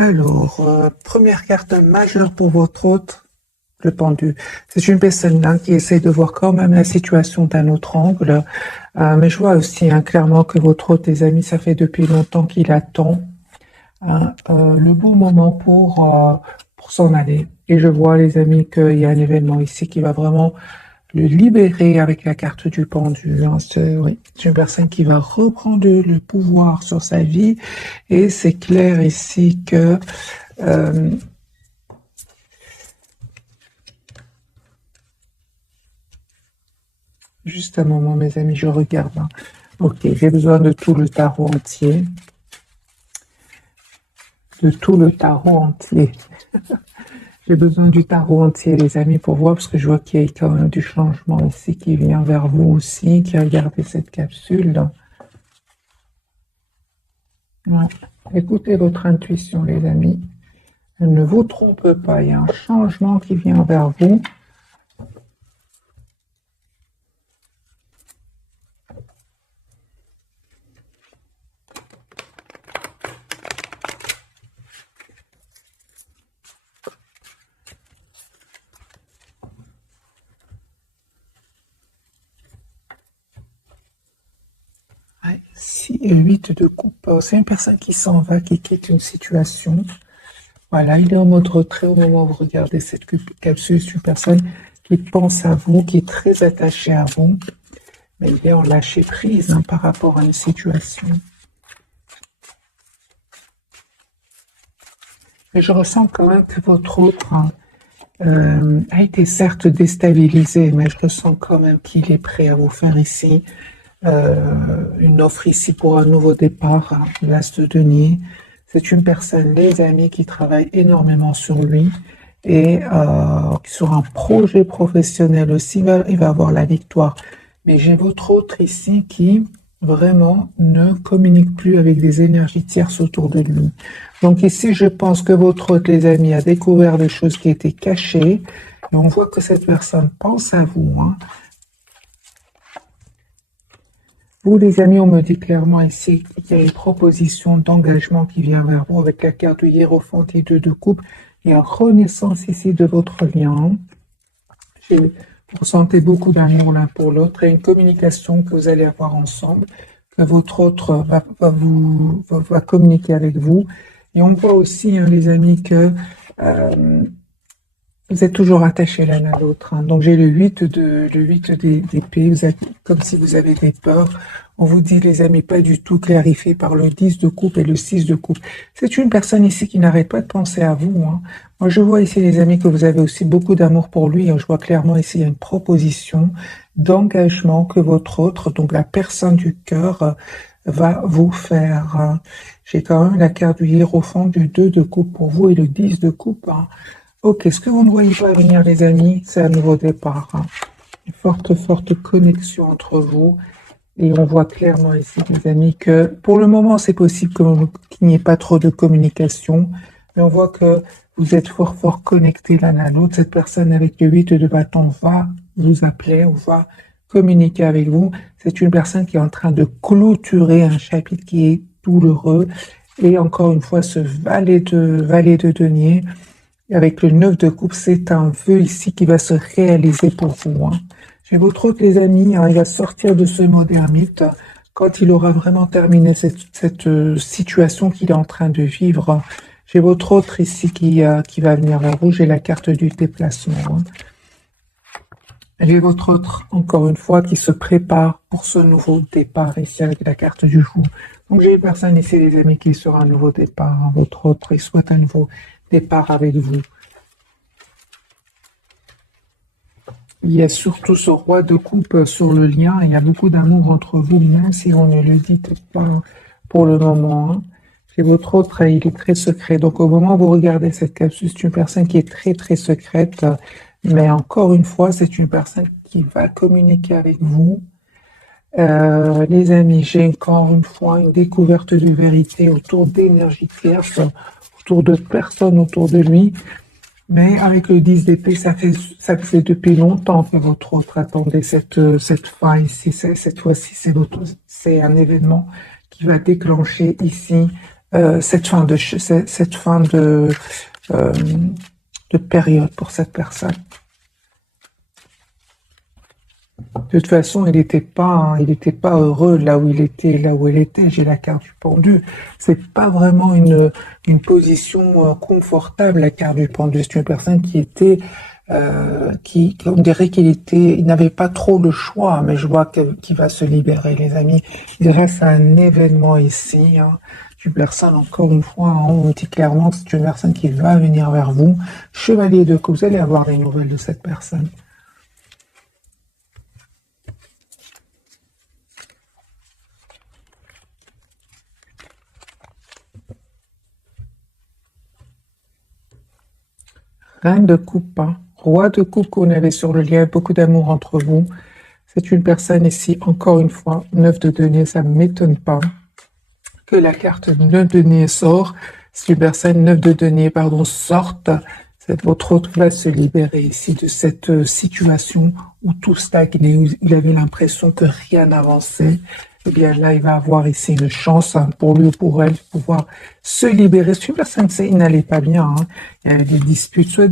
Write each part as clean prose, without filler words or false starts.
Alors, première carte majeure pour votre hôte, le pendu. C'est une personne là qui essaie de voir quand même la situation d'un autre angle. Mais je vois aussi clairement que votre hôte, les amis, ça fait depuis longtemps qu'il attend le bon moment pour s'en aller. Et je vois, les amis, qu'il y a un événement ici qui va vraiment le libérer avec la carte du pendu. Oui, c'est une personne qui va reprendre le pouvoir sur sa vie. Et c'est clair ici que juste un moment, mes amis, je regarde. Ok, j'ai besoin de tout le tarot entier. De tout le tarot entier. J'ai besoin du tarot entier, les amis, pour voir, parce que je vois qu'il y a quand même du changement ici qui vient vers vous aussi, qui a regardé cette capsule. Ouais. Écoutez votre intuition, les amis. Elle ne vous trompe pas, il y a un changement qui vient vers vous. Ouais, 8 de coupe, c'est une personne qui s'en va, qui quitte une situation. Voilà, il est en mode retrait au moment où vous regardez cette capsule. C'est une personne qui pense à vous, qui est très attachée à vous, mais il est en lâcher prise par rapport à une situation. Et je ressens quand même que votre autre a été certes déstabilisé, mais je ressens quand même qu'il est prêt à vous faire ici une offre ici pour un nouveau départ, l'As de denier. C'est une personne, les amis, qui travaille énormément sur lui et sur un projet professionnel aussi, il va avoir la victoire. Mais j'ai votre autre ici qui vraiment ne communique plus avec des énergies tierces autour de lui. Donc ici, je pense que votre autre, les amis, a découvert des choses qui étaient cachées et on voit que cette personne pense à vous. Vous, les amis, on me dit clairement ici qu'il y a une proposition d'engagement qui vient vers vous avec la carte du Hiérophant et 2 de coupe. Il y a une renaissance ici de votre lien. Vous ressentez beaucoup d'amour l'un pour l'autre et une communication que vous allez avoir ensemble, que votre autre va communiquer avec vous. Et on voit aussi, les amis, que vous êtes toujours attachés l'un à l'autre. Donc j'ai le 8 d'épée, vous êtes comme si vous avez des peurs. On vous dit, les amis, pas du tout clarifié par le 10 de coupe et le 6 de coupe. C'est une personne ici qui n'arrête pas de penser à vous. Moi, je vois ici, les amis, que vous avez aussi beaucoup d'amour pour lui. Je vois clairement ici, il y a une proposition d'engagement que votre autre, donc la personne du cœur, va vous faire. J'ai quand même la carte du Hiérophant, du 2 de coupe pour vous et le 10 de coupe. Ok, ce que vous ne voyez pas venir, les amis, c'est un nouveau départ. Une forte connexion entre vous. Et on voit clairement ici, les amis, que pour le moment, c'est possible qu'il n'y ait pas trop de communication. Mais on voit que vous êtes fort connectés l'un à l'autre. Cette personne avec le 8 de bâton va vous appeler ou va communiquer avec vous. C'est une personne qui est en train de clôturer un chapitre qui est douloureux. Et encore une fois, ce valet de denier, avec le 9 de coupe, c'est un vœu ici qui va se réaliser pour vous. J'ai votre autre, les amis, il va sortir de ce mode ermite quand il aura vraiment terminé cette situation qu'il est en train de vivre. J'ai votre autre ici qui va venir vers vous. J'ai la carte du déplacement. J'ai votre autre, encore une fois, qui se prépare pour ce nouveau départ ici avec la carte du jour. Donc j'ai une personne ici, les amis, qui est sur un nouveau départ. Votre autre, il souhaite un nouveau départ avec vous. Il y a surtout ce roi de coupe sur le lien. Il y a beaucoup d'amour entre vous, même si on ne le dit pas pour le moment. Et votre autre, il est très secret. Donc au moment où vous regardez cette capsule, c'est une personne qui est très secrète. Mais encore une fois, c'est une personne qui va communiquer avec vous. Les amis, j'ai encore une fois une découverte de vérité autour d'énergie tierce, autour de personnes autour de lui. Mais avec le 10 d'épée, ça fait depuis longtemps que votre autre attendait cette fin ici. Cette fois-ci, c'est un événement qui va déclencher ici cette fin cette fin euh, de période pour cette personne. De toute façon, il était pas heureux là où il était, là où elle était. J'ai la carte du pendu. C'est pas vraiment une position confortable, la carte du pendu. C'est une personne qui était, on dirait il n'avait pas trop le choix, mais je vois qu'il va se libérer, les amis, grâce à un événement ici, hein. Une personne, encore une fois, hein, on dit clairement que c'est une personne qui va venir vers vous. Chevalier de coupe, vous allez avoir des nouvelles de cette personne. Reine de coupe, hein. Roi de coupe qu'on avait sur le lien, beaucoup d'amour entre vous. C'est une personne ici, encore une fois, 9 de denier, ça ne m'étonne pas que la carte 9 de denier sort. Si une personne 9 de denier, pardon, sorte, votre autre va se libérer ici de cette situation où tout stagnait, où il avait l'impression que rien n'avançait. Eh bien là, il va avoir ici une chance, hein, pour lui ou pour elle de pouvoir se libérer. Si une personne sait il n'allait pas bien, hein, il y a des disputes, soit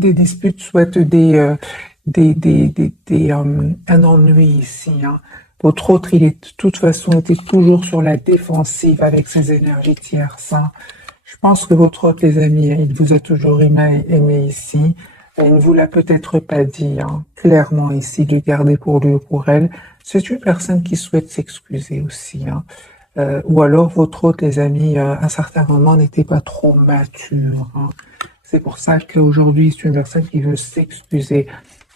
un ennui ici, hein. Votre autre, il est de toute façon était toujours sur la défensive avec ses énergies tierces, hein. Je pense que votre autre, les amis, il vous a toujours aimé ici. Il ne vous l'a peut-être pas dit, hein, clairement ici, de garder pour lui ou pour elle. C'est une personne qui souhaite s'excuser aussi, hein. Ou alors votre autre, les amis, à un certain moment, n'était pas trop mature, hein. C'est pour ça qu'aujourd'hui, c'est une personne qui veut s'excuser.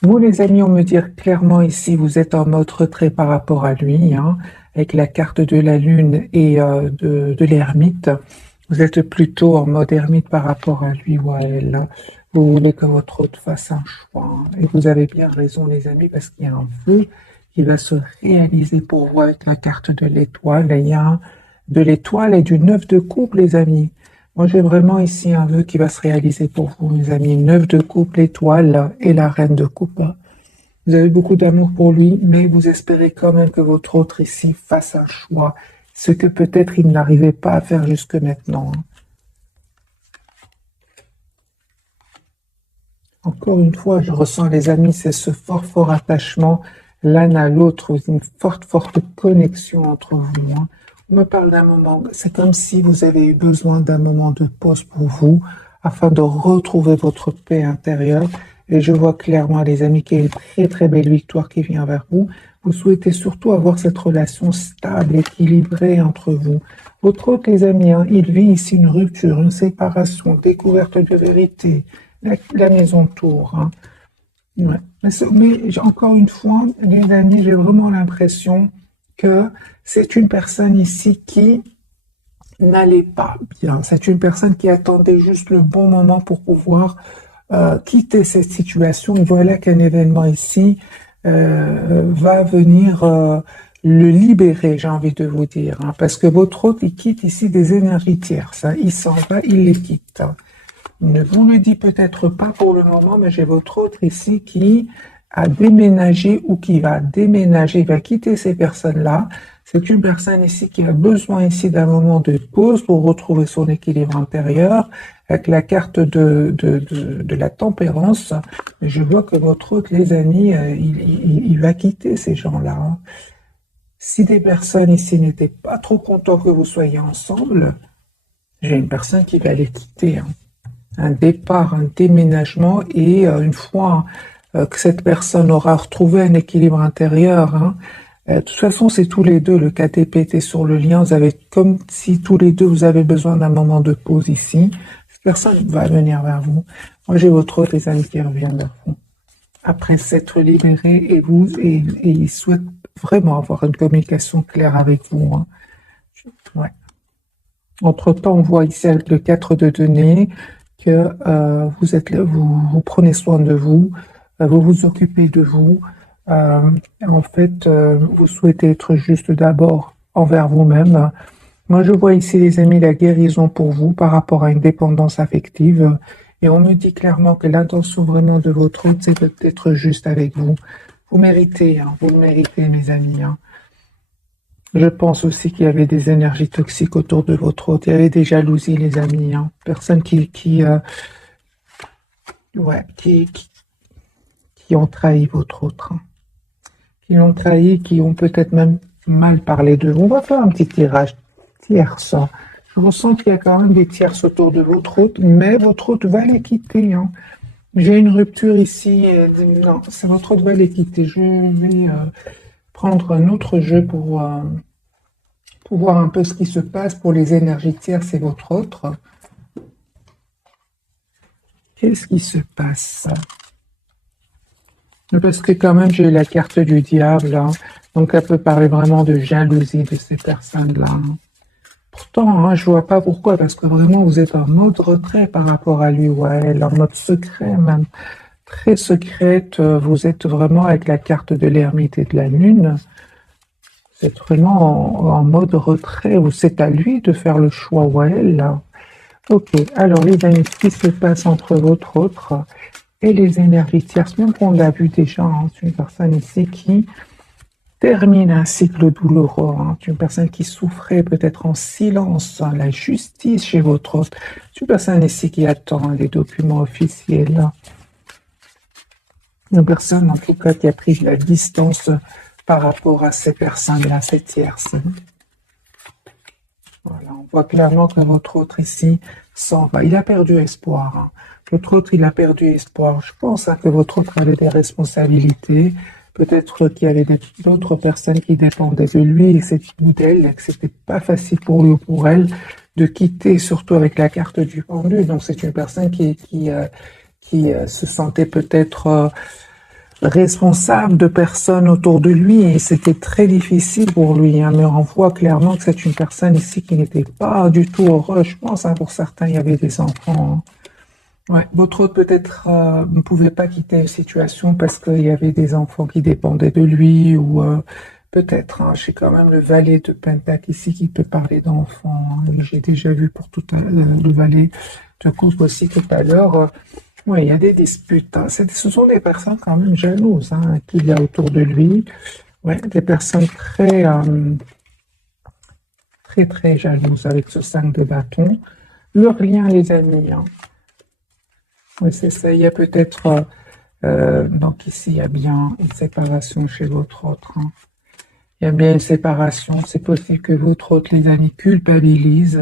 Vous, les amis, on me dit clairement ici, vous êtes en mode retrait par rapport à lui, hein, avec la carte de la lune et de l'ermite. Vous êtes plutôt en mode ermite par rapport à lui ou à elle, hein. Vous voulez que votre autre fasse un choix, hein. Et vous avez bien raison, les amis, parce qu'il y a un vœu qui va se réaliser pour vous avec la carte de l'étoile. Il y a de l'étoile et du 9 de coupe, les amis. Moi, j'ai vraiment ici un vœu qui va se réaliser pour vous, les amis. 9 de coupe, l'étoile et la reine de coupe. Vous avez beaucoup d'amour pour lui, mais vous espérez quand même que votre autre ici fasse un choix, ce que peut-être il n'arrivait pas à faire jusque maintenant, hein. Encore une fois, je ressens, les amis, c'est ce fort attachement l'un à l'autre, une forte connexion entre vous, hein. On me parle d'un moment, c'est comme si vous avez eu besoin d'un moment de pause pour vous, afin de retrouver votre paix intérieure. Et je vois clairement, les amis, qu'il y a une très belle victoire qui vient vers vous. Vous souhaitez surtout avoir cette relation stable, équilibrée entre vous. Votre autre, les amis, hein, il vit ici une rupture, une séparation, découverte de vérité, la maison tour, hein. Ouais. Mais encore une fois, les amis, j'ai vraiment l'impression que c'est une personne ici qui n'allait pas bien. C'est une personne qui attendait juste le bon moment pour pouvoir quitter cette situation. Et voilà qu'un événement ici va venir le libérer, j'ai envie de vous dire, hein, parce que votre autre, il quitte ici des énergies tierces, hein. Il s'en va, il les quitte, hein. Il ne vous le dit peut-être pas pour le moment, mais j'ai votre autre ici qui a déménagé ou qui va déménager, il va quitter ces personnes-là. C'est une personne ici qui a besoin ici d'un moment de pause pour retrouver son équilibre intérieur avec la carte de la tempérance. Je vois que votre autre, les amis, il va quitter ces gens-là, hein. Si des personnes ici n'étaient pas trop contents que vous soyez ensemble, j'ai une personne qui va les quitter, hein. Un départ, un déménagement, et une fois que cette personne aura retrouvé un équilibre intérieur, hein, de toute façon, c'est tous les deux, le KTP était sur le lien, vous avez comme si tous les deux vous avez besoin d'un moment de pause ici. Cette personne va venir vers vous. Moi, j'ai votre autre, les amis, qui reviennent vers vous après s'être libéré, et il souhaite vraiment avoir une communication claire avec vous, hein. Ouais. Entre-temps, on voit ici avec le 4 de denier que vous êtes là, vous prenez soin de vous, vous vous occupez de vous. En fait, vous souhaitez être juste d'abord envers vous-même. Moi, je vois ici, les amis, la guérison pour vous par rapport à une dépendance affective. Et on me dit clairement que l'intention vraiment de votre hôte, c'est d'être juste avec vous. Vous méritez, hein, vous le méritez, mes amis, hein. Je pense aussi qu'il y avait des énergies toxiques autour de votre hôte. Il y avait des jalousies, les amis, hein. Personnes ouais, qui ont trahi votre autre, hein. Qui l'ont trahi, qui ont peut-être même mal parlé de vous. On va faire un petit tirage tierce, hein. Je ressens qu'il y a quand même des tierces autour de votre hôte, mais votre hôte va les quitter, hein. J'ai une rupture ici. Non, c'est votre hôte va les quitter. Je vais prendre un autre jeu pour voir un peu ce qui se passe pour les énergies tierces et votre autre. Qu'est-ce qui se passe? Parce que quand même, j'ai la carte du diable, hein. Donc, elle peut parler vraiment de jalousie de ces personnes-là, hein. Pourtant, hein, je vois pas pourquoi, parce que vraiment, vous êtes en mode retrait par rapport à lui, ouais, en mode secret même, très secrète. Vous êtes vraiment avec la carte de l'ermite et de la lune. Vous êtes vraiment en mode retrait, ou c'est à lui de faire le choix, ouais, là. Ok, alors les amis, ce qui se passe entre votre autre et les énergies tierces, même qu'on l'a vu déjà, hein, c'est une personne ici qui termine un cycle douloureux, hein, c'est une personne qui souffrait peut-être en silence, hein, la justice chez votre autre, c'est une personne ici qui attend les documents officiels, hein. Une personne en tout cas qui a pris de la distance par rapport à ces personnes-là, ces tierces. Voilà, on voit clairement que votre autre ici s'en va. Il a perdu espoir, hein. Votre autre, il a perdu espoir. Je pense, hein, que votre autre avait des responsabilités. Peut-être qu'il y avait d'autres personnes qui dépendaient de lui et ou d'elle, et que c'était pas facile pour lui ou pour elle de quitter, surtout avec la carte du pendu. Donc c'est une personne qui se sentait peut-être responsable de personnes autour de lui et c'était très difficile pour lui, hein, mais on voit clairement que c'est une personne ici qui n'était pas du tout heureuse. Je pense, hein, pour certains, il y avait des enfants, hein. Ouais, votre autre peut-être ne pouvait pas quitter une situation parce qu'il y avait des enfants qui dépendaient de lui ou peut-être, hein, j'ai quand même le valet de Pentacle ici qui peut parler d'enfants, hein. J'ai déjà vu pour tout à l'heure le valet de coupe aussi tout à l'heure. Oui, il y a des disputes, hein. Ce sont des personnes quand même jalouses, hein, qu'il y a autour de lui. Ouais, des personnes très jalouses avec ce 5 de bâton. Leur lien, les amis, hein. Oui, c'est ça. Il y a peut-être, donc ici, il y a bien une séparation chez votre autre, hein. Il y a bien une séparation. C'est possible que votre autre, les amis, culpabilise,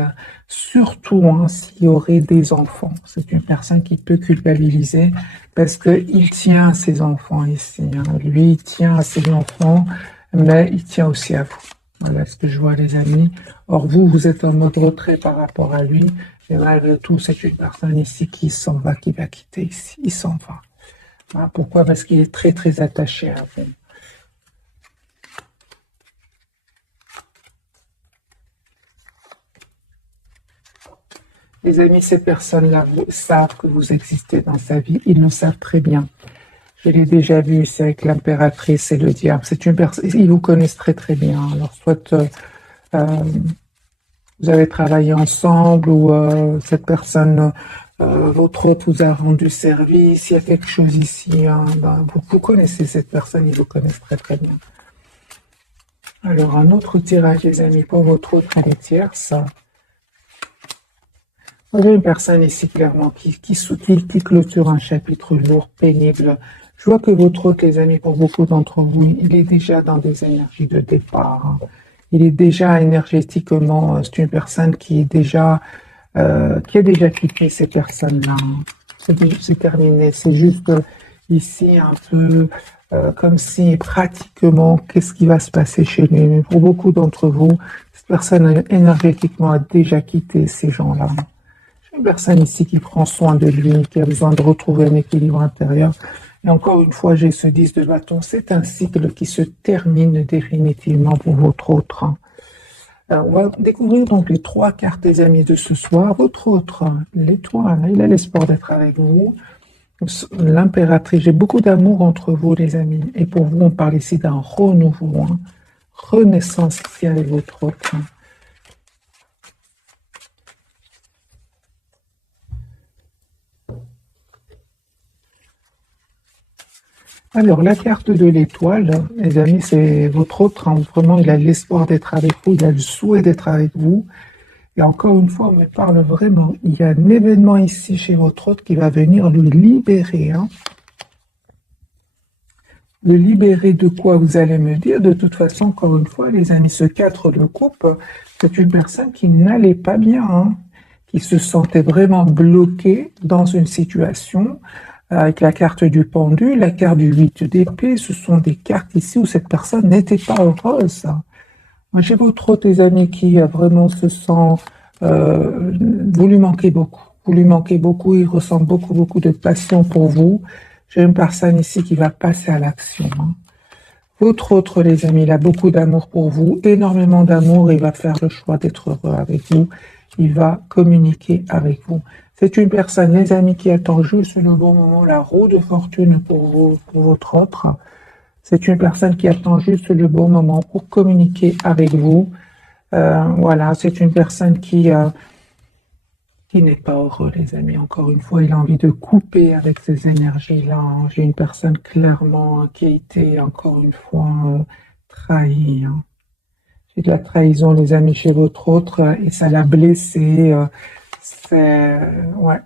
surtout, hein, s'il y aurait des enfants. C'est une personne qui peut culpabiliser parce qu'il tient à ses enfants ici, hein. Lui, il tient à ses enfants, mais il tient aussi à vous. Voilà ce que je vois, les amis. Or, vous, vous êtes en mode retrait par rapport à lui. Et malgré tout, c'est une personne ici qui s'en va, qui va quitter ici. Il s'en va. Hein, pourquoi? Parce qu'il est très attaché à vous. Les amis, ces personnes-là savent que vous existez dans sa vie. Ils le savent très bien. Je l'ai déjà vu, c'est avec l'impératrice et le diable. C'est une personne, ils vous connaissent très bien. Alors, soit euh, vous avez travaillé ensemble ou cette personne, votre hôte vous a rendu service. Il y a quelque chose ici, hein, ben, vous connaissez cette personne, ils vous connaissent très bien. Alors, un autre tirage, les amis, pour votre hôte et les tierces. Il y a une personne ici clairement qui clôture un chapitre lourd, pénible. Je vois que votre hôte, les amis, pour beaucoup d'entre vous, il est déjà dans des énergies de départ, hein. Il est déjà énergétiquement, c'est une personne qui a déjà quitté ces personnes-là, hein. C'est terminé. C'est juste ici un peu comme si pratiquement, qu'est-ce qui va se passer chez lui? Mais pour beaucoup d'entre vous, cette personne énergétiquement a déjà quitté ces gens-là. Une personne ici qui prend soin de lui, qui a besoin de retrouver un équilibre intérieur. Et encore une fois, j'ai ce 10 de bâton. C'est un cycle qui se termine définitivement pour votre autre, hein. Alors, on va découvrir donc les trois cartes des amis de ce soir. Votre autre, l'étoile, il a l'espoir d'être avec vous. L'impératrice, j'ai beaucoup d'amour entre vous, les amis. Et pour vous, on parle ici d'un renouveau, hein. Renaissance ici avec votre autre, hein. Alors, la carte de l'étoile, les amis, c'est votre autre, hein. Vraiment, il a l'espoir d'être avec vous, il a le souhait d'être avec vous. Et encore une fois, on me parle vraiment, il y a un événement ici chez votre autre qui va venir le libérer, hein. Le libérer de quoi, vous allez me dire? De toute façon, encore une fois, les amis, ce 4 de coupe, c'est une personne qui n'allait pas bien, hein, qui se sentait vraiment bloquée dans une situation. Avec la carte du pendu, la carte du 8 d'épée, ce sont des cartes ici où cette personne n'était pas heureuse. Moi, j'ai votre autre, les amis, qui vraiment se sent... vous lui manquez beaucoup. Vous lui manquez beaucoup, il ressent beaucoup, beaucoup de passion pour vous. J'ai une personne ici qui va passer à l'action, hein. Votre autre, les amis, il a beaucoup d'amour pour vous, énormément d'amour, il va faire le choix d'être heureux avec vous, il va communiquer avec vous. C'est une personne, les amis, qui attend juste le bon moment, la roue de fortune pour vous, pour votre autre. C'est une personne qui attend juste le bon moment pour communiquer avec vous. Voilà, c'est une personne qui n'est pas heureux, les amis. Encore une fois, il a envie de couper avec ces énergies-là, hein. J'ai une personne clairement qui a été, encore une fois, trahie, hein. J'ai de la trahison, les amis, chez votre autre, et ça l'a blessé. Ouais,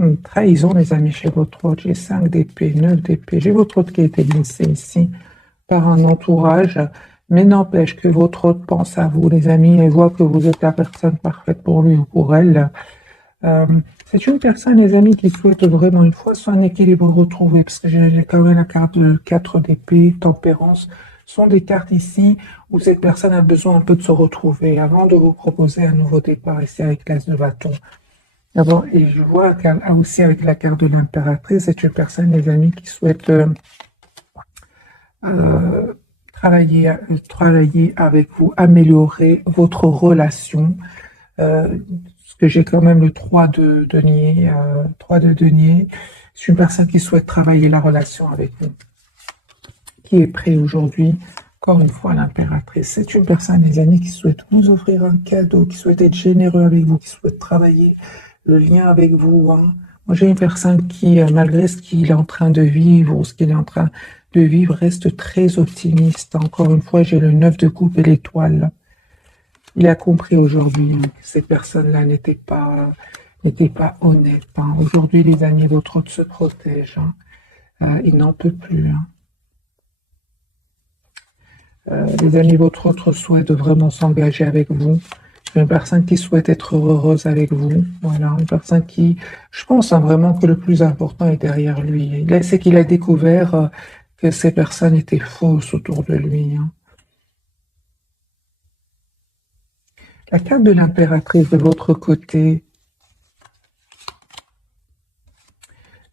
une trahison, les amis, chez votre autre. J'ai 5 d'épée, 9 d'épée. J'ai votre autre qui a été blessé ici par un entourage. Mais n'empêche que votre autre pense à vous, les amis, et voit que vous êtes la personne parfaite pour lui ou pour elle. C'est une personne, les amis, qui souhaite vraiment une fois son équilibre retrouvé, parce que j'ai quand même la carte de 4 d'épée, tempérance, sont des cartes ici où cette personne a besoin un peu de se retrouver avant de vous proposer un nouveau départ ici avec l'As de bâton. D'abord, et je vois aussi avec la carte de l'impératrice, c'est une personne, les amis, qui souhaite travailler avec vous, améliorer votre relation. Parce que j'ai quand même le 3 de denier. 3 de denier. C'est une personne qui souhaite travailler la relation avec vous, qui est prêt aujourd'hui. Encore une fois, l'impératrice. C'est une personne, les amis, qui souhaite vous offrir un cadeau, qui souhaite être généreux avec vous, qui souhaite travailler le lien avec vous, hein. Moi, j'ai une personne qui, malgré ce qu'il est en train de vivre ou ce qu'il est en train de vivre, reste très optimiste. Encore une fois, j'ai le 9 de coupe et l'étoile. Il a compris aujourd'hui, hein, que ces personnes-là n'étaient pas honnêtes, hein. Aujourd'hui, les amis, votre autre se protège, hein. Il n'en peut plus, hein. Les amis, votre autre souhaite vraiment s'engager avec vous. Une personne qui souhaite être heureuse avec vous. Voilà, une personne qui, je pense, hein, vraiment que le plus important est derrière lui. C'est qu'il a découvert que ces personnes étaient fausses autour de lui, hein. La carte de l'impératrice de votre côté.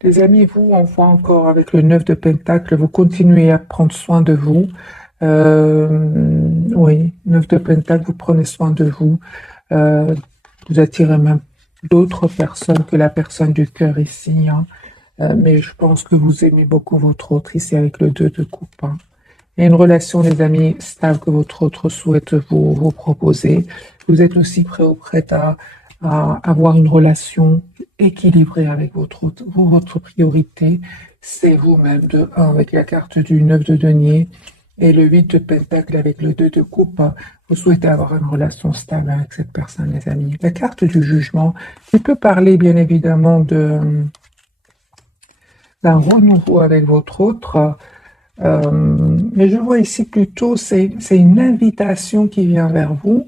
Les amis, vous, on voit encore avec le 9 de Pentacle, vous continuez à prendre soin de vous. Oui, 9 de Pentacle, vous prenez soin de vous. Vous attirez même d'autres personnes que la personne du cœur ici, hein. Mais je pense que vous aimez beaucoup votre autre ici avec le 2 de coupe, hein. Il y a une relation, les amis, stable que votre autre souhaite vous proposer. Vous êtes aussi prêt ou prête à avoir une relation équilibrée avec votre autre. Votre priorité, c'est vous-même, de 1 avec la carte du 9 de denier et le 8 de pentacle avec le 2 de coupe. Vous souhaitez avoir une relation stable avec cette personne, les amis. La carte du jugement, qui peut parler bien évidemment d'un renouveau avec votre autre. Mais je vois ici plutôt, c'est une invitation qui vient vers vous,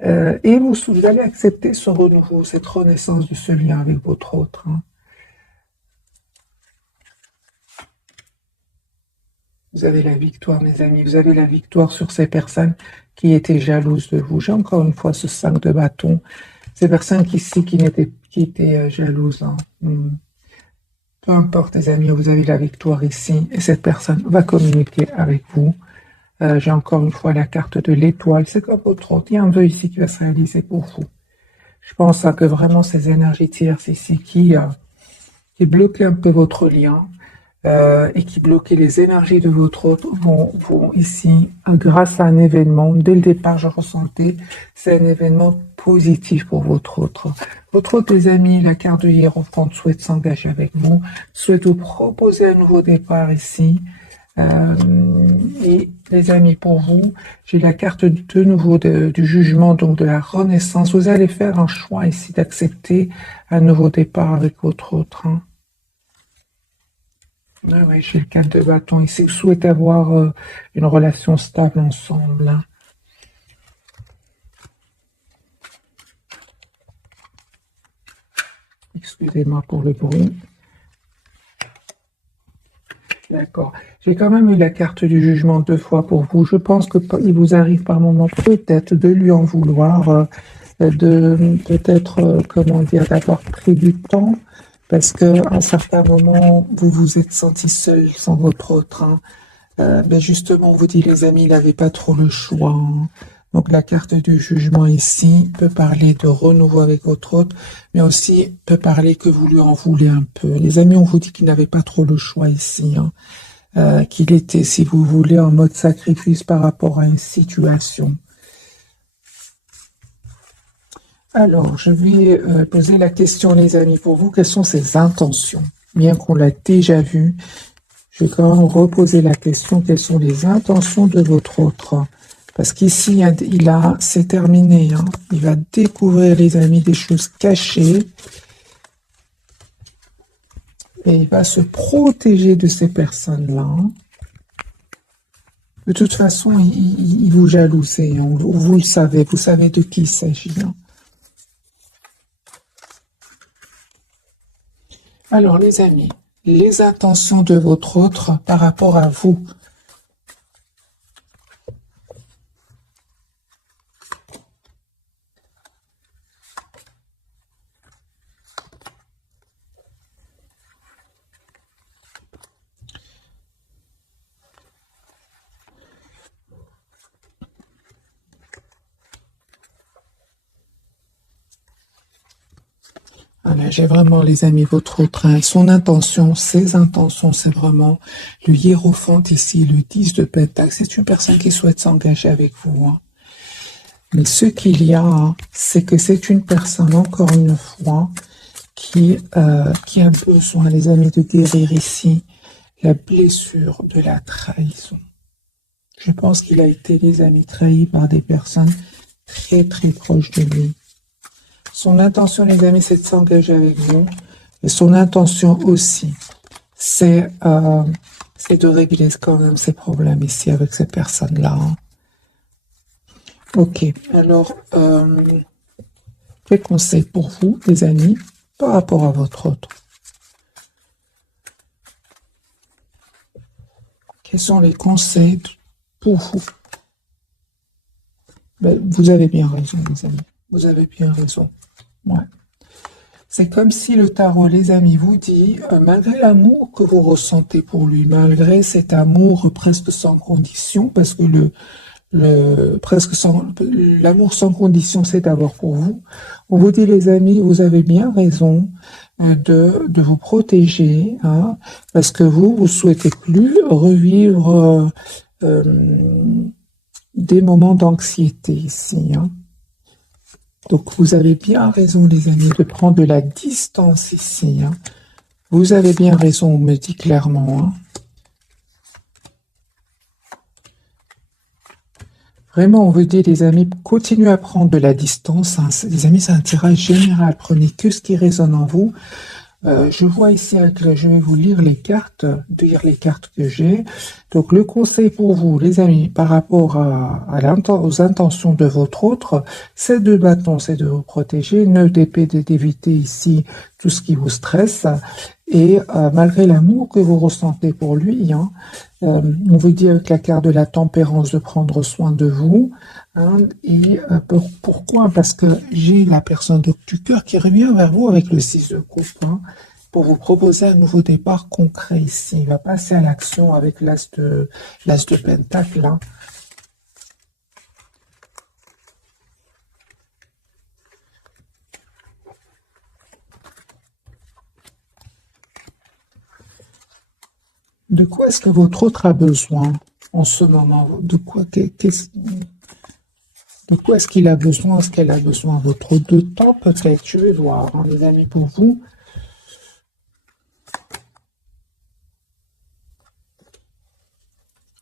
et vous allez accepter ce renouveau, cette renaissance de ce lien avec votre autre, hein. Vous avez la victoire, mes amis, vous avez la victoire sur ces personnes qui étaient jalouses de vous. J'ai encore une fois ce 5 de bâton, ces personnes qui étaient jalouses, hein. Peu importe, les amis, vous avez la victoire ici, et cette personne va communiquer avec vous. J'ai encore une fois la carte de l'étoile. C'est comme votre autre. Il y a un vœu ici qui va se réaliser pour vous. Je pense que vraiment ces énergies tierces ici qui bloquaient un peu votre lien et qui bloquaient les énergies de votre autre vont ici, grâce à un événement, dès le départ je ressentais, c'est un événement positif pour votre autre. Votre autre, les amis, la carte de Hiérophante souhaite s'engager avec vous, souhaite vous proposer un nouveau départ ici. Et les amis, pour vous, j'ai la carte de nouveau du jugement, donc de la renaissance. Vous allez faire un choix ici d'accepter un nouveau départ avec votre autre. Hein. Oui, j'ai le 4 de bâton ici. Vous souhaitez avoir une relation stable ensemble. Hein. Excusez-moi pour le bruit. D'accord. J'ai quand même eu la carte du jugement 2 fois pour vous. Je pense qu'il vous arrive par moment peut-être de lui en vouloir, de peut-être, comment dire, d'avoir pris du temps, parce qu'à un certain moment, vous vous êtes senti seul sans votre autre. Hein. Ben justement, on vous dit, les amis, il n'avait pas trop le choix. Hein. Donc la carte du jugement ici peut parler de renouveau avec votre autre, mais aussi peut parler que vous lui en voulez un peu. Les amis, on vous dit qu'il n'avait pas trop le choix ici. Hein. Qu'il était, si vous voulez, en mode sacrifice par rapport à une situation. Alors, je vais poser la question, les amis, pour vous. Quelles sont ses intentions? Bien qu'on l'a déjà vu, je vais quand même reposer la question. Quelles sont les intentions de votre autre? Parce qu'ici, c'est terminé. Hein. Il va découvrir, les amis, des choses cachées. Et il va se protéger de ces personnes-là. De toute façon, il vous jalousait. Hein. Vous le savez. Vous savez de qui il s'agit. Hein. Alors, les amis, les intentions de votre autre par rapport à vous. Voilà, j'ai vraiment, les amis, votre autre, hein, son intention, ses intentions, c'est vraiment le hiérophant ici, le 10 de Pentacle. C'est une personne qui souhaite s'engager avec vous. Hein. Mais ce qu'il y a, hein, c'est que c'est une personne, encore une fois, qui a besoin, les amis, de guérir ici la blessure de la trahison. Je pense qu'il a été, les amis, trahi par des personnes très, très proches de lui. Son intention, les amis, c'est de s'engager avec vous. Et son intention aussi, c'est de régler quand même ses problèmes ici avec ces personnes-là. Hein. Ok, alors, quel conseil pour vous, les amis, par rapport à votre autre? Quels sont les conseils pour vous? Ben, vous avez bien raison, les amis. Vous avez bien raison. Ouais. C'est comme si le tarot, les amis, vous dit, malgré l'amour que vous ressentez pour lui, malgré cet amour presque sans condition, parce que l'amour sans condition, c'est d'abord pour vous. On vous dit, les amis, vous avez bien raison de vous protéger, hein, parce que vous souhaitez plus revivre des moments d'anxiété ici. Hein. Donc, vous avez bien raison, les amis, de prendre de la distance ici. Hein. Vous avez bien raison, on me dit clairement. Hein. Vraiment, on veut dire, les amis, continuez à prendre de la distance. Hein. Les amis, c'est un tirage général. Prenez que ce qui résonne en vous. Je vois ici, je vais vous lire les cartes que j'ai. Donc, le conseil pour vous, les amis, par rapport aux intentions de votre autre, c'est de bâton, c'est de vous protéger, 9 d'épée, d'éviter ici tout ce qui vous stresse. Et malgré l'amour que vous ressentez pour lui, hein, on vous dit avec la carte de la tempérance de prendre soin de vous. Hein, et pourquoi? Parce que j'ai la personne du cœur qui revient vers vous avec le 6 de coupe, hein, pour vous proposer un nouveau départ concret ici. Il va passer à l'action avec l'as de pentacle. Hein. De quoi est-ce que votre autre a besoin en ce moment? De quoi est-ce qu'il a besoin? Est-ce qu'elle a besoin? Votre de temps peut-être? Je vais voir, hein, les amis, pour vous.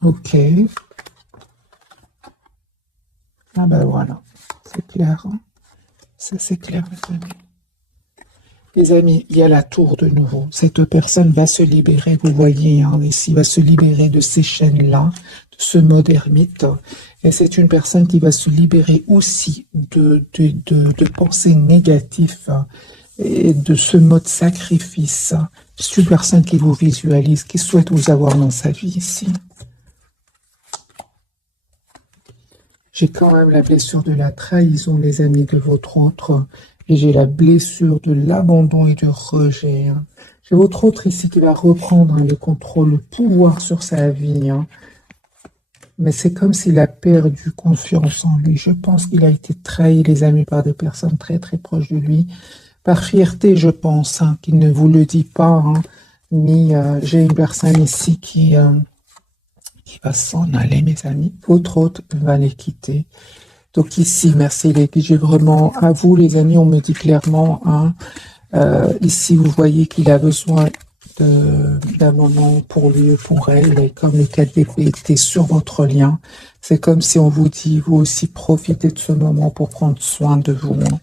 Ok. Ah ben voilà, c'est clair, hein. Ça c'est clair, les amis. Les amis, il y a la tour de nouveau. Cette personne va se libérer, vous voyez, hein, ici, va se libérer de ces chaînes-là, de ce mode ermite. Et c'est une personne qui va se libérer aussi de pensées négatives, hein, et de ce mode sacrifice. C'est une personne qui vous visualise, qui souhaite vous avoir dans sa vie ici. J'ai quand même la blessure de la trahison, les amis, de votre autre. Et j'ai la blessure de l'abandon et du rejet, hein. J'ai votre autre ici qui va reprendre, hein, le contrôle, le pouvoir sur sa vie, hein. Mais c'est comme s'il a perdu confiance en lui. Je pense qu'il a été trahi, les amis, par des personnes très très proches de lui. Par fierté, je pense, hein, qu'il ne vous le dit pas, hein, ni j'ai une personne ici qui va s'en aller, mes amis. Votre autre va les quitter. Donc ici, merci les j'ai vraiment, à vous les amis, on me dit clairement, hein, ici vous voyez qu'il a besoin d'un moment pour lui ou pour elle, et comme le 4 d'épée était sur votre lien, c'est comme si on vous dit, vous aussi profitez de ce moment pour prendre soin de vous, hein.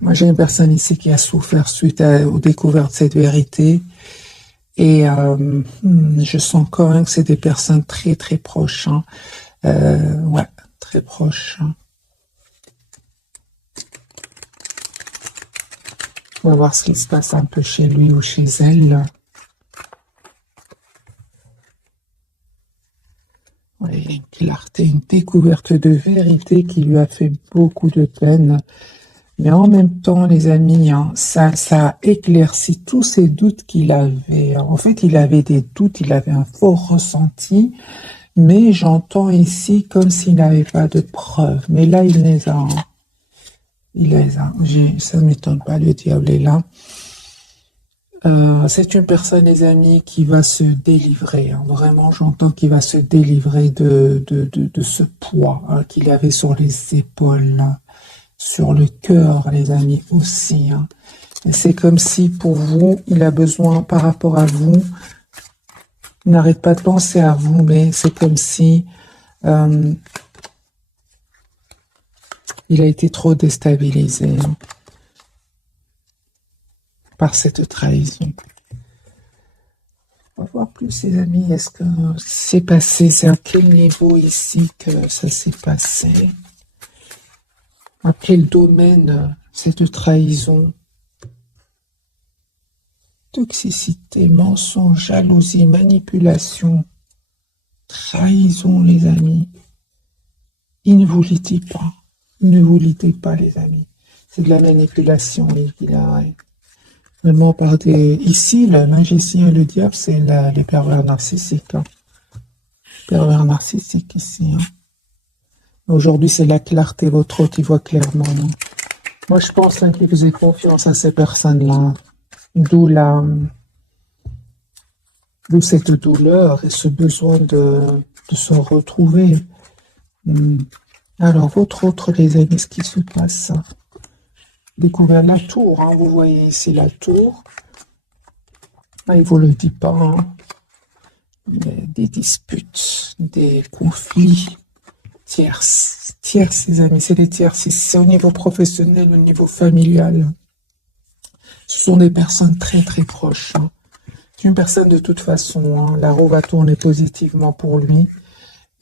Moi j'ai une personne ici qui a souffert suite aux découvertes de cette vérité, et je sens quand même que c'est des personnes très très proches, hein. Ouais, très proches, hein. On va voir ce qui se passe un peu chez lui ou chez elle. Oui, une clarté, une découverte de vérité qui lui a fait beaucoup de peine. Mais en même temps, les amis, hein, ça a éclairci tous ces doutes qu'il avait. En fait, il avait des doutes, il avait un fort ressenti, mais j'entends ici comme s'il n'avait pas de preuves. Mais là, il les a, hein. Il les a. Ça ne m'étonne pas, le diable est là. C'est une personne, les amis, qui va se délivrer, hein. Vraiment, j'entends qu'il va se délivrer de ce poids, hein, qu'il avait sur les épaules, hein, sur le cœur, les amis, aussi, hein. Et c'est comme si, pour vous, il a besoin, par rapport à vous, il n'arrête pas de penser à vous, mais c'est comme si il a été trop déstabilisé, hein, par cette trahison. On va voir plus, les amis. Est-ce que c'est passé? C'est à quel niveau ici que ça s'est passé? À quel domaine cette trahison? Toxicité, mensonge, jalousie, manipulation, trahison, les amis. Il ne vous le dit pas. Il ne vous le dit pas, les amis. C'est de la manipulation, il a... Vraiment par des... Ici, le magicien et le diable, c'est les pervers narcissiques, hein. Pervers narcissiques ici, hein. Aujourd'hui, c'est la clarté. Votre autre, il voit clairement, hein. Moi, je pense, hein, qu'il faisait confiance à ces personnes-là. D'où cette douleur et ce besoin de se retrouver. Alors, votre autre, les amis, ce qui se passe? Découvert la tour, hein, vous voyez ici la tour. Ah, il ne vous le dit pas, hein. Des disputes, des conflits, tierces, les amis, c'est des tierces. C'est au niveau professionnel, au niveau familial. Ce sont des personnes très très proches, hein. C'est une personne de toute façon, hein, la roue va tourner positivement pour lui.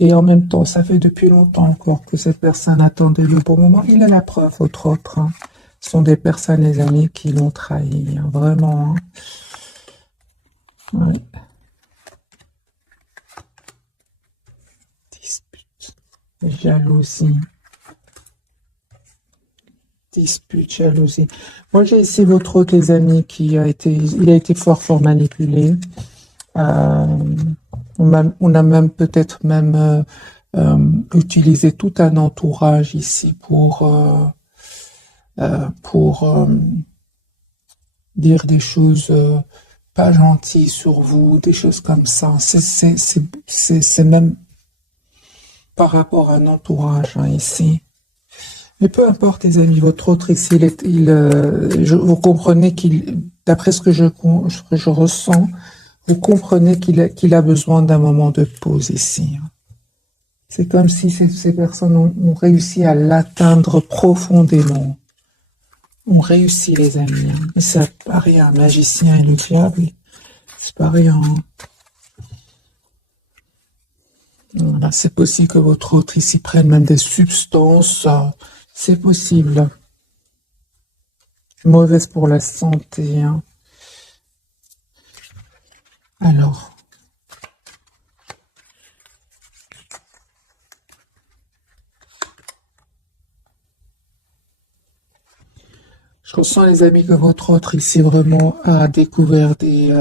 Et en même temps, ça fait depuis longtemps encore que cette personne attendait le bon moment. Il a la preuve, votre autre, hein. Ce sont des personnes, les amis, qui l'ont trahi, hein, vraiment, hein. Ouais. Dispute, jalousie. Dispute, jalousie. Moi, j'ai ici votre autre, les amis, il a été fort manipulé. On a même peut-être même utilisé tout un entourage ici pour dire des choses pas gentilles sur vous, des choses comme ça. C'est même par rapport à un entourage, hein, ici. Mais peu importe, les amis, votre autre ici, vous comprenez qu'il, d'après ce que je ressens, Vous comprenez qu'il a besoin d'un moment de pause ici. C'est comme si ces personnes ont réussi à l'atteindre profondément. On réussit, les amis. Mais ça paraît un magicien inéluctable. C'est pas rien. Voilà, c'est possible que votre autre ici prenne même des substances. C'est possible. Mauvaise pour la santé. Alors. Je ressens, les amis, que votre autre ici vraiment a découvert des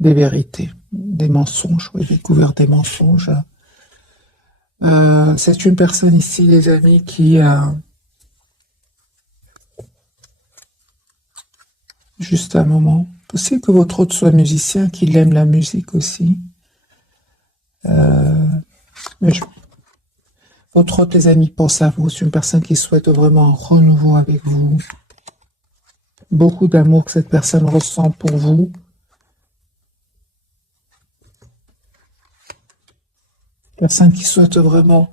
vérités, des mensonges. Oui, découvert des mensonges. C'est une personne ici, les amis, qui juste un moment. Possible que votre autre soit musicien, qu'il aime la musique aussi. Mais votre autre, les amis, pense à vous. C'est une personne qui souhaite vraiment un renouveau avec vous. Beaucoup d'amour que cette personne ressent pour vous. Personne qui souhaite vraiment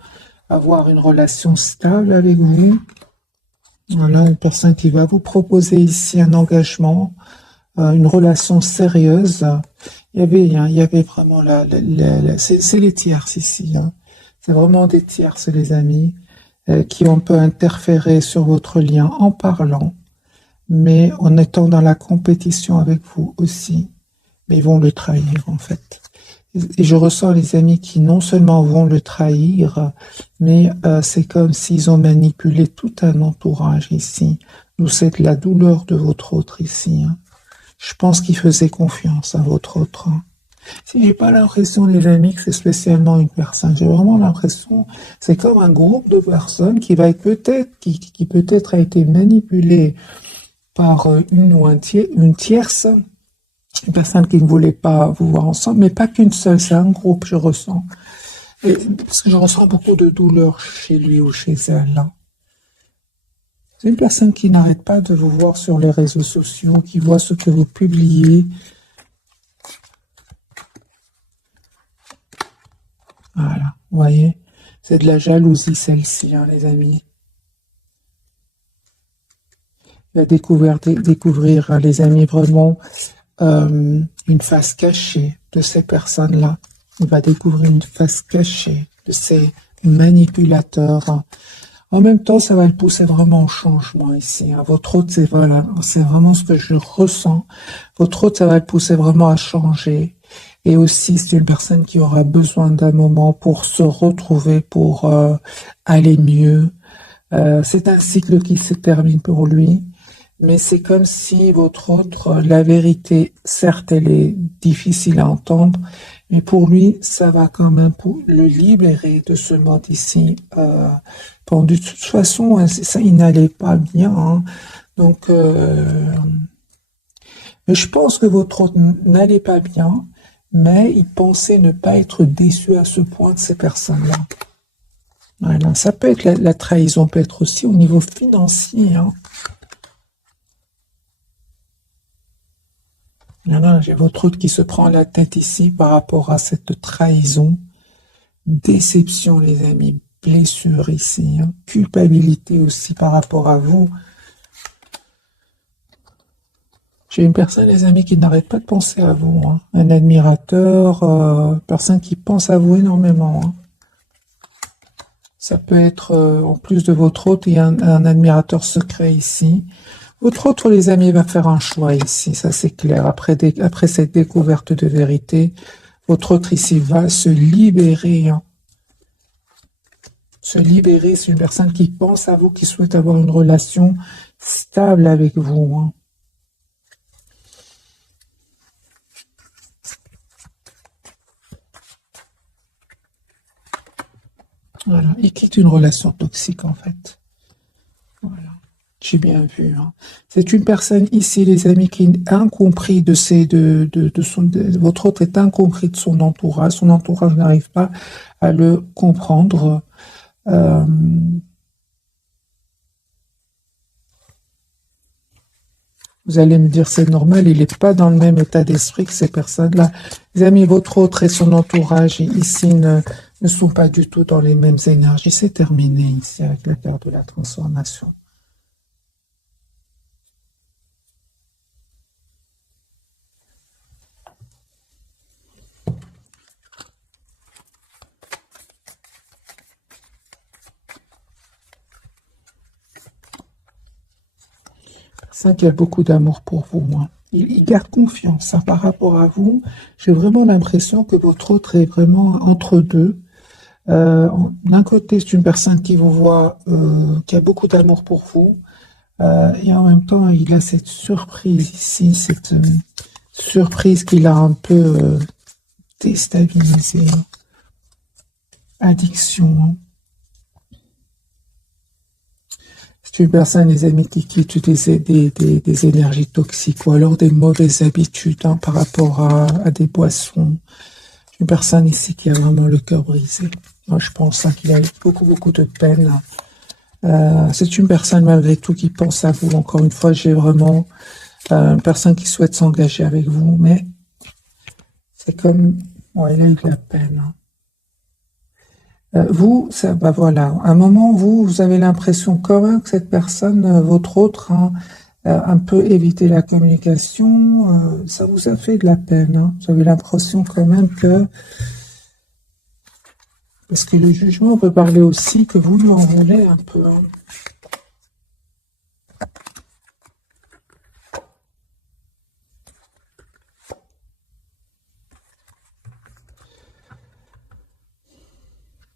avoir une relation stable avec vous. Voilà, une personne qui va vous proposer ici un engagement, une relation sérieuse. Il y avait vraiment c'est les tierces ici. C'est vraiment des tierces, les amis, qui ont peut interférer sur votre lien en parlant, mais en étant dans la compétition avec vous aussi. Mais ils vont le trahir, en fait. Et je ressens, les amis, qui non seulement vont le trahir, mais c'est comme s'ils ont manipulé tout un entourage ici. D'où c'est la douleur de votre autre ici. Je pense qu'il faisait confiance à votre autre. Si j'ai pas l'impression, les amis, que c'est spécialement une personne, j'ai vraiment l'impression, c'est comme un groupe de personnes qui va être qui peut-être a été manipulé par une tierce, une personne qui ne voulait pas vous voir ensemble, mais pas qu'une seule, c'est un groupe, je ressens. Et, parce que je ressens beaucoup de douleur chez lui ou chez elle. C'est une personne qui n'arrête pas de vous voir sur les réseaux sociaux, qui voit ce que vous publiez. Voilà, vous voyez, c'est de la jalousie, celle-ci, les amis. Il va découvrir, les amis, vraiment une face cachée de ces personnes-là. Il va découvrir une face cachée de ces manipulateurs. En même temps, ça va le pousser vraiment au changement ici. Votre autre, c'est vraiment ce que je ressens. Votre autre, ça va le pousser vraiment à changer. Et aussi, c'est une personne qui aura besoin d'un moment pour se retrouver, pour aller mieux. C'est un cycle qui se termine pour lui. Mais c'est comme si votre autre, la vérité, certes, elle est difficile à entendre, mais pour lui, ça va quand même pour le libérer de ce monde ici. Bon, de toute façon, ça, il n'allait pas bien. Donc, mais je pense que votre autre n'allait pas bien, mais il pensait ne pas être déçu à ce point de ces personnes-là. Voilà, ça peut être la trahison, peut être aussi au niveau financier. Voilà, j'ai votre autre qui se prend la tête ici par rapport à cette trahison, déception, les amis, blessure ici, culpabilité aussi par rapport à vous. J'ai une personne, les amis, qui n'arrête pas de penser à vous, un admirateur, personne qui pense à vous énormément. Ça peut être, en plus de votre autre, il y a un admirateur secret ici. Votre autre, les amis, va faire un choix ici, ça c'est clair. Après cette découverte de vérité, votre autre ici va se libérer. Se libérer, c'est une personne qui pense à vous, qui souhaite avoir une relation stable avec vous. Voilà, il quitte une relation toxique en fait. Voilà. J'ai bien vu. C'est une personne ici, les amis, qui est incompris votre autre est incompris de son entourage. Son entourage n'arrive pas à le comprendre. Vous allez me dire, c'est normal, il n'est pas dans le même état d'esprit que ces personnes-là. Les amis, votre autre et son entourage, ici, ne sont pas du tout dans les mêmes énergies. C'est terminé ici avec le cœur de la transformation. Ça qui a beaucoup d'amour pour vous, moi. Il garde confiance par rapport à vous. J'ai vraiment l'impression que votre autre est vraiment entre deux. D'un côté, c'est une personne qui vous voit, qui a beaucoup d'amour pour vous, et en même temps, il a cette surprise ici, cette surprise qu'il a un peu déstabilisée. Addiction. Hein. C'est une personne, les amis, qui utilise des énergies toxiques ou alors des mauvaises habitudes par rapport à des boissons. Une personne ici qui a vraiment le cœur brisé. Moi, je pense qu'il a eu beaucoup de peine. C'est une personne malgré tout qui pense à vous. Encore une fois, j'ai vraiment une personne qui souhaite s'engager avec vous, mais c'est comme... Ouais, il a eu de la peine. Vous, ça, bah voilà, à un moment, vous avez l'impression quand même que cette personne, votre autre, un peu évité la communication, ça vous a fait de la peine. Hein. Vous avez l'impression quand même que... Parce que le jugement peut parler aussi que vous lui en voulez un peu. Hein.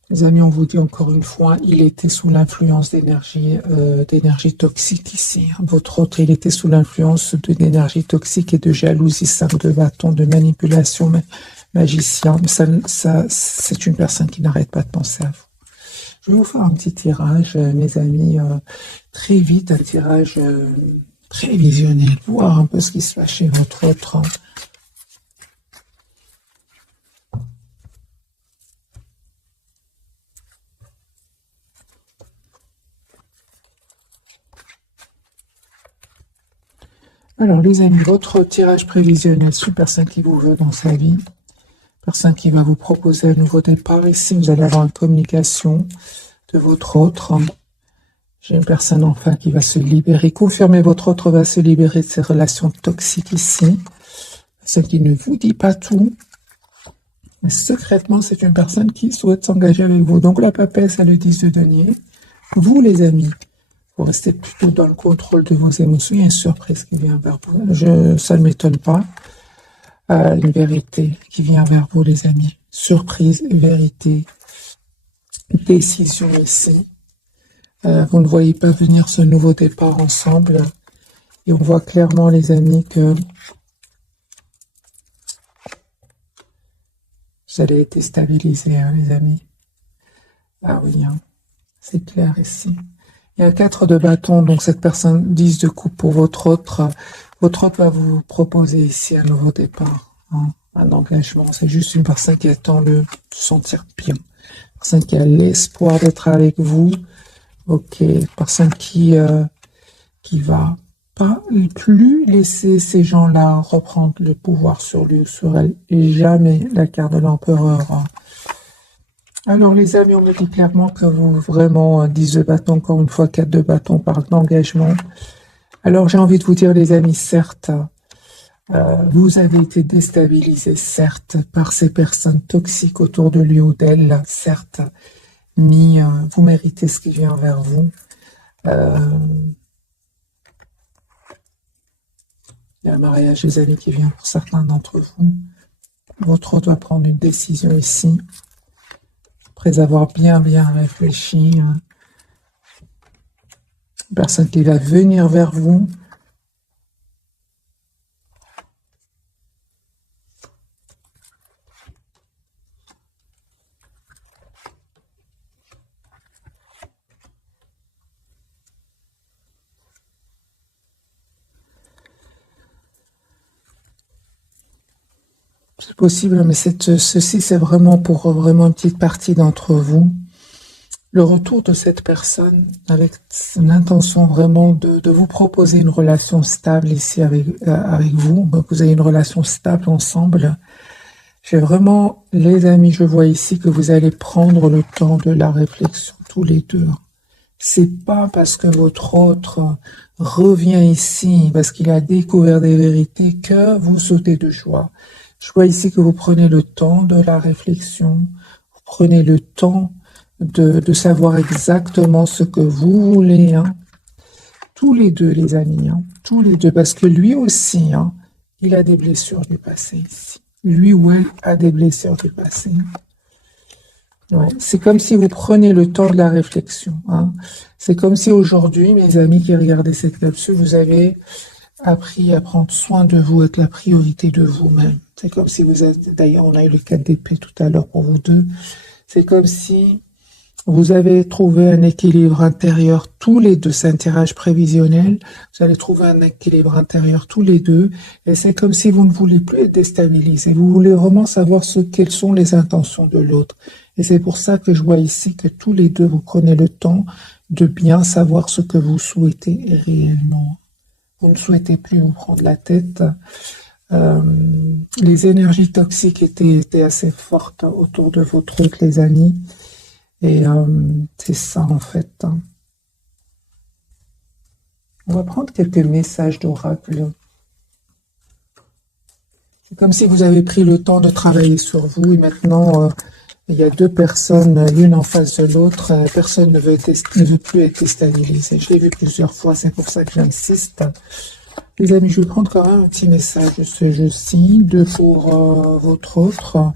Les amis, on vous dit encore une fois, il était sous l'influence d'énergie toxique ici. Votre autre, il était sous l'influence d'une énergie toxique et de jalousie, 5 de bâton, de manipulation, magicien. Ça, c'est une personne qui n'arrête pas de penser à vous. Je vais vous faire un petit tirage, mes amis, très vite, un tirage prévisionnel, voir un peu ce qui se passe chez votre autre. Alors, les amis, votre tirage prévisionnel sur personne qui vous veut dans sa vie, personne qui va vous proposer un nouveau départ. Ici, vous allez avoir une communication de votre autre. J'ai une personne enfin qui va se libérer. Confirmez, votre autre va se libérer de ses relations toxiques ici. Personne qui ne vous dit pas tout. Mais secrètement, c'est une personne qui souhaite s'engager avec vous. Donc, la papesse, c'est le 10 de denier. Vous, les amis, vous restez plutôt dans le contrôle de vos émotions. Il y a une surprise qui vient vers vous. Ça ne m'étonne pas. Une vérité qui vient vers vous, les amis. Surprise, vérité, décision ici. Vous ne voyez pas venir ce nouveau départ ensemble. Et on voit clairement, les amis, que vous allez être déstabilisés, hein, les amis. Ah oui, hein, c'est clair ici. Il y a 4 de bâton, donc cette personne 10 de coupe pour votre autre. Votre autre va vous proposer ici un nouveau départ, hein, un engagement. C'est juste une personne qui attend de se sentir bien. Une personne qui a l'espoir d'être avec vous. Ok, personne qui va pas plus laisser ces gens-là reprendre le pouvoir sur lui ou sur elle. Et jamais la carte de l'empereur. Hein. Alors les amis, on me dit clairement que vous vraiment 10 de bâton, encore une fois 4 de bâton parle d'engagement. Alors j'ai envie de vous dire les amis, certes, vous avez été déstabilisés, certes, par ces personnes toxiques autour de lui ou d'elle, certes, mais vous méritez ce qui vient vers vous. Il y a un mariage des amis qui vient pour certains d'entre vous. Votre autre doit prendre une décision ici. Après avoir bien réfléchi, une personne qui va venir vers vous. C'est possible, mais ceci, c'est vraiment pour vraiment une petite partie d'entre vous. le retour de cette personne avec une intention vraiment de vous proposer une relation stable ici avec vous. Donc, vous avez une relation stable ensemble. J'ai vraiment, les amis, je vois ici que vous allez prendre le temps de la réflexion tous les deux. C'est pas parce que votre autre revient ici, parce qu'il a découvert des vérités, que vous sautez de joie. Je vois ici que vous prenez le temps de la réflexion, vous prenez le temps de savoir exactement ce que vous voulez, hein. Tous les deux, les amis, hein. Tous les deux, parce que lui aussi, hein, il a des blessures du passé ici. Lui ou elle a des blessures du passé. Ouais. C'est comme si vous prenez le temps de la réflexion, hein. C'est comme si aujourd'hui, mes amis qui regardaient cette capsule, vous avez appris à prendre soin de vous, être la priorité de vous-même. C'est comme si vous êtes, d'ailleurs, on a eu le 4 d'épée tout à l'heure pour vous deux. C'est comme si vous avez trouvé un équilibre intérieur tous les deux. C'est un tirage prévisionnel. Vous allez trouver un équilibre intérieur tous les deux. Et c'est comme si vous ne voulez plus être déstabilisé. Vous voulez vraiment savoir quelles sont les intentions de l'autre. Et c'est pour ça que je vois ici que tous les deux, vous prenez le temps de bien savoir ce que vous souhaitez réellement. Vous ne souhaitez plus vous prendre la tête. Les énergies toxiques étaient assez fortes autour de vos trucs, les amis. Et c'est ça, en fait, hein. On va prendre quelques messages d'oracle. C'est comme si vous avez pris le temps de travailler sur vous et maintenant, il y a deux personnes, l'une en face de l'autre. Personne ne veut plus être déstabilisé. Je l'ai vu plusieurs fois, c'est pour ça que j'insiste. Les amis, je vais prendre quand même un petit message de ce jeu-ci. 2 pour votre autre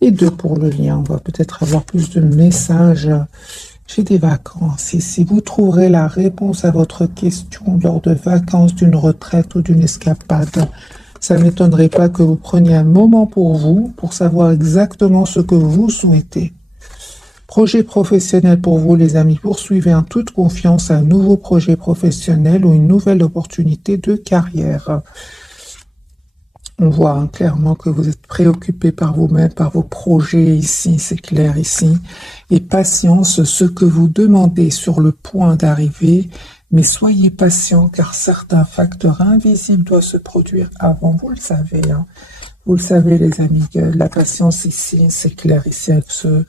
et 2 pour le lien. On va peut-être avoir plus de messages. J'ai des vacances ici. Vous trouverez la réponse à votre question lors de vacances, d'une retraite ou d'une escapade. Ça ne m'étonnerait pas que vous preniez un moment pour vous, pour savoir exactement ce que vous souhaitez. Projet professionnel pour vous, les amis. Poursuivez en toute confiance un nouveau projet professionnel ou une nouvelle opportunité de carrière. On voit hein, clairement que vous êtes préoccupé par vous-même, par vos projets ici, c'est clair ici. Et patience, ce que vous demandez sur le point d'arriver, mais soyez patient car certains facteurs invisibles doivent se produire avant. Vous le savez, hein. Vous le savez les amis, que la patience ici, c'est clair ici avec ce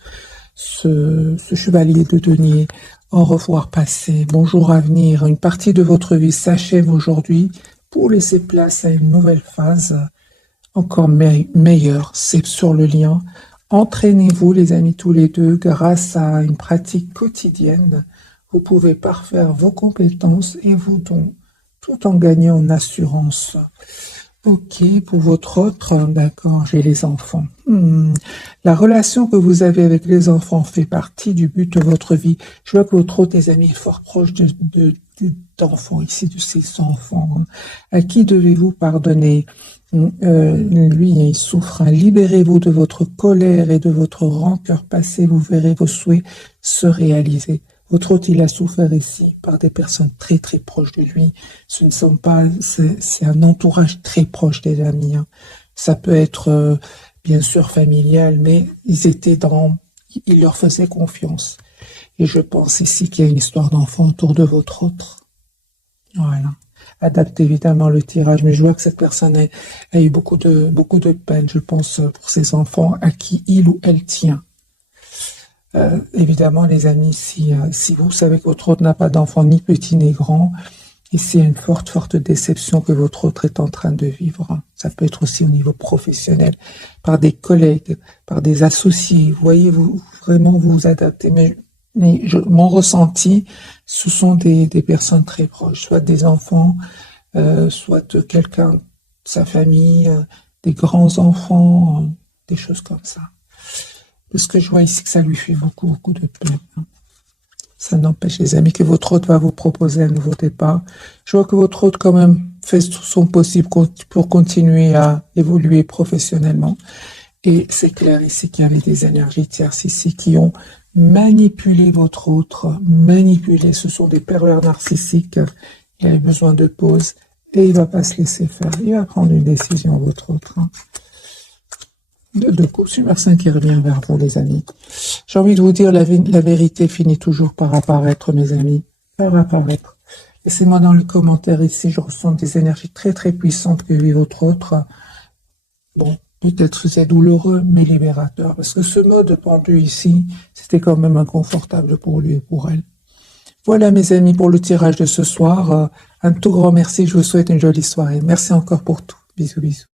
chevalier de denier. Au revoir passé, bonjour à venir. Une partie de votre vie s'achève aujourd'hui pour laisser place à une nouvelle phase encore meilleure. C'est sur le lien. Entraînez-vous les amis tous les deux grâce à une pratique quotidienne. Vous pouvez parfaire vos compétences et vos dons tout en gagnant en assurance. Ok, pour votre autre, d'accord, j'ai les enfants. La relation que vous avez avec les enfants fait partie du but de votre vie. Je vois que votre autre, les amis, est fort proche d'enfants ici, de ses enfants. À qui devez-vous pardonner? Lui, il souffre. Libérez-vous de votre colère et de votre rancœur passée. Vous verrez vos souhaits se réaliser. Votre autre, il a souffert ici par des personnes très très proches de lui. Ce ne sont pas, c'est un entourage très proche des amis, hein. Ça peut être bien sûr familial, mais il leur faisait confiance. Et je pense ici qu'il y a une histoire d'enfant autour de votre autre. Voilà. Adaptez évidemment le tirage, mais je vois que cette personne a eu beaucoup de peine, je pense, pour ses enfants à qui il ou elle tient. Évidemment, les amis, si vous savez que votre autre n'a pas d'enfant, ni petit ni grand, ici, il y a une forte déception que votre autre est en train de vivre. Ça peut être aussi au niveau professionnel, par des collègues, par des associés. Vous voyez, vous vraiment vous adaptez. Mais mon ressenti, ce sont des personnes très proches, soit des enfants, soit de quelqu'un de sa famille, des grands-enfants, des choses comme ça. Parce que je vois ici que ça lui fait beaucoup de peine. Ça n'empêche, les amis, que votre hôte va vous proposer un nouveau départ. Je vois que votre hôte, quand même, fait tout son possible pour continuer à évoluer professionnellement. Et c'est clair ici qu'il y avait des énergies tierces ici qui ont manipulé votre autre, manipulé. Ce sont des pervers narcissiques. Il a besoin de pause et il ne va pas se laisser faire. Il va prendre une décision, votre autre, hein. De coupe, super 5 qui revient vers vous, les amis. J'ai envie de vous dire, la vérité finit toujours par apparaître, mes amis. Par apparaître. Laissez-moi dans les commentaires ici, je ressens des énergies très très puissantes que vit votre autre. Bon, peut-être c'est douloureux, mais libérateur. Parce que ce mode pendu ici, c'était quand même inconfortable pour lui et pour elle. Voilà, mes amis, pour le tirage de ce soir. Un tout grand merci. Je vous souhaite une jolie soirée. Merci encore pour tout. Bisous, bisous.